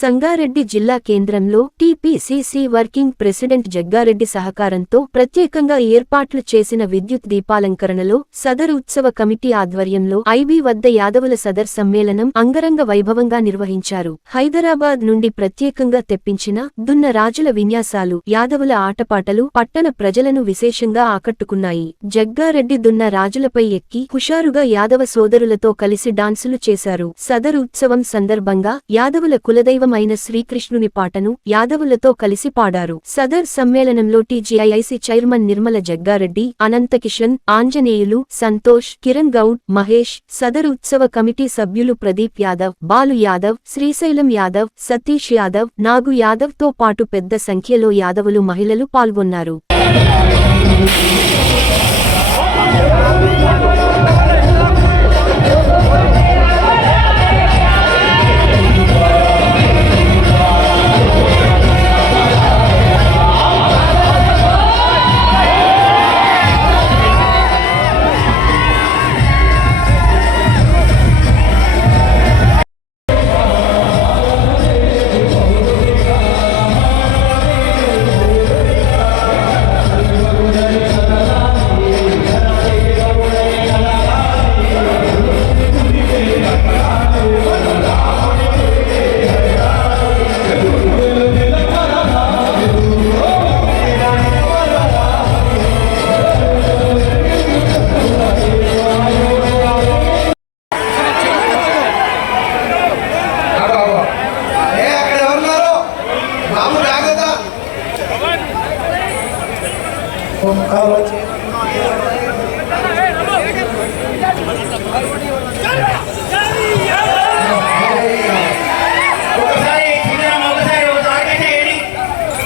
సంగారెడ్డి జిల్లా కేంద్రంలో TPCC working president Jaggareddy సహకారంతో ప్రత్యేకంగా ఏర్పాట్లు చేసిన విద్యుత్ దీపాలంకరణలో సదర్ ఉత్సవ కమిటీ ఆధ్వర్యంలో ఐబీ వద్ద యాదవుల సదర్ సమ్మేళనం అంగరంగ వైభవంగా నిర్వహించారు. హైదరాబాద్ నుండి ప్రత్యేకంగా తెప్పించిన దున్న రాజుల విన్యాసాలు, యాదవుల ఆటపాటలు పట్టణ ప్రజలను విశేషంగా ఆకట్టుకున్నాయి. జగ్గారెడ్డి దున్న రాజులపై ఎక్కి హుషారుగా యాదవ సోదరులతో కలిసి డాన్సులు చేశారు. సదర్ ఉత్సవం సందర్భంగా యాదవుల కులదైవమైన శ్రీకృష్ణుని పాటను యాదవులతో కలిసి పాడారు. సదర్ సమ్మేళనంలో టీజీఐఐసీ చైర్మన్ నిర్మల జగ్గారెడ్డి, అనంతకిషన్, ఆంజనేయులు, సంతోష్, కిరణ్ గౌడ్, మహేష్, సదర్ ఉత్సవ కమిటీ సభ్యులు ప్రదీప్ యాదవ్, బాలు యాదవ్, శ్రీశైలం యాదవ్, సతీష్ యాదవ్, నాగు యాదవ్ తో పాటు పెద్ద సంఖ్యలో యాదవులు, మహిళలు పాల్గొన్నారు.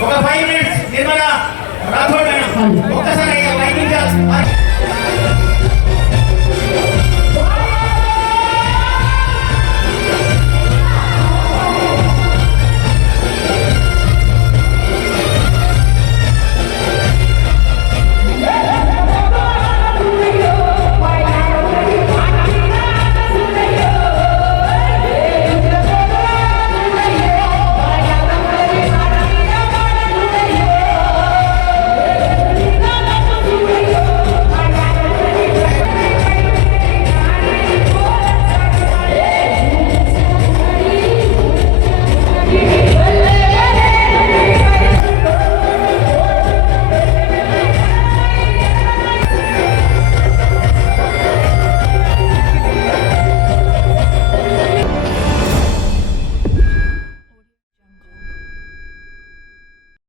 ఒక 5 minutes నిర్మల రాథోడ్ మేడం ఒక్కసారి 5 నిమిషాలు